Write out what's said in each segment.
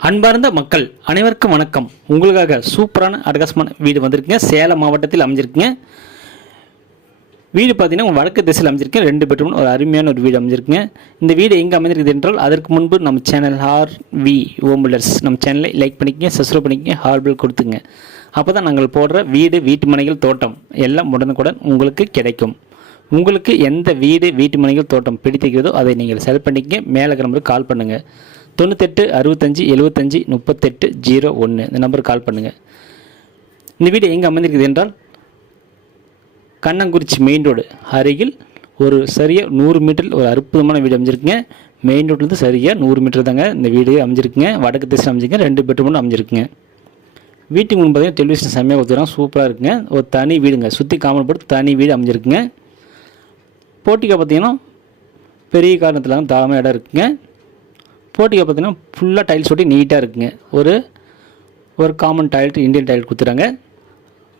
அன்பார்ந்த மக்கள் அனைவருக்கும் வணக்கம். உங்களுக்காக சூப்பரான அட்டகாசமான வீடு வந்திருக்குங்க. சேலம் மாவட்டத்தில் அமைஞ்சிருக்குங்க. வீடு பார்த்தீங்கன்னா உங்கள் வடக்கு திசையில் அமைஞ்சிருக்கேன் ரெண்டு பெட்ரூம் ஒரு அருமையான ஒரு வீடு அமைஞ்சிருக்குங்க. இந்த வீடு எங்கே அமைஞ்சிருக்குது என்றால் அதற்கு முன்பு நம்ம சேனல் ஹார் வி ஓம்புலர்ஸ் நம்ம சேனலை லைக் பண்ணிக்கங்க சப்ஸ்கிரைப் பண்ணிக்கங்க ஹார்பில் கொடுத்துங்க. அப்போ தான் நாங்கள் போடுற வீடு வீட்டு மனைகள் தோட்டம் எல்லாம் உடனுக்குடன் உங்களுக்கு கிடைக்கும். உங்களுக்கு எந்த வீடு வீட்டு மனைகள் தோட்டம் பிடித்திருக்கிறதோ அதை நீங்கள் செலக்ட் பண்ணிக்கங்க. மேலே நம்பருக்கு கால் பண்ணுங்கள் தொண்ணூத்தெட்டு அறுபத்தஞ்சி எழுபத்தஞ்சி முப்பத்தெட்டு ஜீரோ ஒன்று இந்த நம்பருக்கு கால் பண்ணுங்கள் இந்த வீடு எங்கே அமைந்திருக்குது என்றால் கண்ணங்குறிச்சி மெயின் ரோடு அருகில் ஒரு சரியாக நூறு மீட்டர் ஒரு அற்புதமான வீடு அமைஞ்சிருக்குங்க. மெயின் ரோட்லேருந்து சரியாக நூறு மீட்டர் தாங்க இந்த வீடு அமைஞ்சிருக்குங்க. வடக்கு திசை அமைஞ்சிருங்க ரெண்டு பெட்ரூம் அமைஞ்சிருக்குங்க. வீட்டுக்கு முன் பார்த்தீங்கன்னா டெலிவிஷன் செம்மையாக கொடுத்துறாங்க சூப்பராக இருக்குங்க. ஒரு தனி வீடுங்க. சுற்றி காமன் போட்டு தனி வீடு அமைஞ்சிருக்குங்க. போட்டிக்கா பார்த்தீங்கன்னா பெரிய காரணத்தில் தாராளமாக இடம் இருக்குங்க. போட்டிக்கு பார்த்தீங்கன்னா ஃபுல்லாக டைல்ஸ் ஒட்டி நீட்டாக இருக்குங்க. ஒரு ஒரு காமன் டாய்லெட் இந்தியன் டாய்லெட் கொடுத்துறாங்க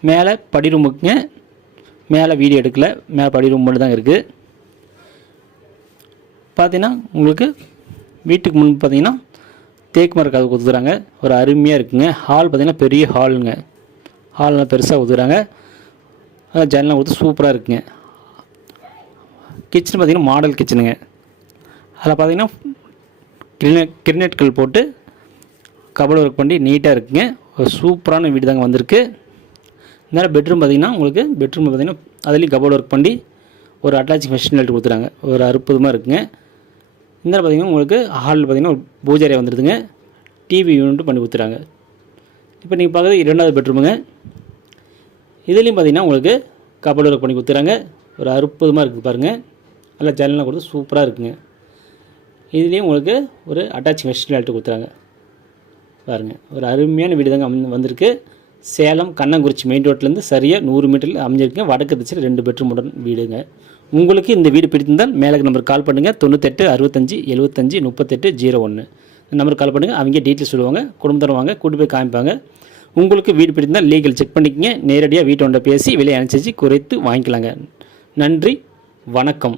மேலே படி ரூமுக்குங்க மேலே வீடியோ எடுக்கல. மேலே படி ரூம் மட்டும் தான் இருக்குது பார்த்தீங்கன்னா உங்களுக்கு வீட்டுக்கு முன் பார்த்தீங்கன்னா தேக்கு மர கதவு கொடுத்துறாங்க. ஒரு அருமையாக இருக்குங்க. ஹால் பார்த்திங்கன்னா பெரிய ஹாலுங்க ஹால்லாம் பெருசாக கொடுத்துறாங்க. அதான் ஜன்னலாம் கொடுத்து சூப்பராக இருக்குங்க. கிச்சன் பார்த்திங்கன்னா மாடல் கிச்சனுங்க அதில் பார்த்தீங்கன்னா கிரினெட்கள் போட்டு கபல் ஒர்க் பண்ணி நீட்டாக இருக்குங்க. ஒரு சூப்பரான வீடு தாங்க வந்திருக்கு. இந்த பெட்ரூம் பார்த்திங்கன்னா உங்களுக்கு பெட்ரூம் பார்த்திங்கன்னா அதுலேயும் கபோர்டு ஒர்க் பண்ணி ஒரு அட்டாச் ஃபெசிலிட்டி கொடுத்துறாங்க ஒரு அற்புதமாக இருக்குங்க. இந்த பார்த்தீங்கன்னா உங்களுக்கு ஹாலில் பார்த்தீங்கன்னா ஒரு பூஜை அறை வந்துடுதுங்க டிவி யூனிட் பண்ணி கொடுத்துறாங்க இப்போ நீங்கள் பார்க்குறது இரண்டாவது பெட்ரூமுங்க இதுலேயும் பார்த்தீங்கன்னா உங்களுக்கு கபோர்டு ஒர்க் பண்ணி கொடுத்துறாங்க. ஒரு அற்புதமாக இருக்குது பாருங்கள் நல்லா ஜன்னலாம் கொடுத்து சூப்பராக இருக்குங்க. இதுலேயும் உங்களுக்கு ஒரு அட்டாச் ஃபெசிலிட்டி கொடுத்துறாங்க. பாருங்கள் ஒரு அருமையான வீடு தாங்க அம் வந்திருக்கு. சேலம் கண்ணங்குறிச்சி மெயின் ரோட்லேருந்து சரியாக நூறு மீட்டரில் அமைஞ்சிருக்குங்க. வடக்கு திசையில் ரெண்டு பெட்ரூமுடன் வீடுங்க. உங்களுக்கு இந்த வீடு பிடித்திருந்தால் மேலே நம்பருக்கு கால் பண்ணுங்கள் தொண்ணூத்தெட்டு அறுபத்தஞ்சி எழுபத்தஞ்சி முப்பத்தெட்டு ஜீரோ ஒன்று இந்த நம்பருக்கு கால் பண்ணுங்கள் அவங்க டீட்டெயில் சொல்லுவாங்க. குடும்பத்தரம் வாங்க. கூட்டு போய் காமிப்பாங்க. உங்களுக்கு வீடு பிடித்திருந்தால் லீகல் செக் பண்ணிக்கங்க. நேரடியாக வீட்டோண்ட பேசி விலை அனுசரித்து குறைத்து வாங்கிக்கலாங்க. நன்றி. வணக்கம்.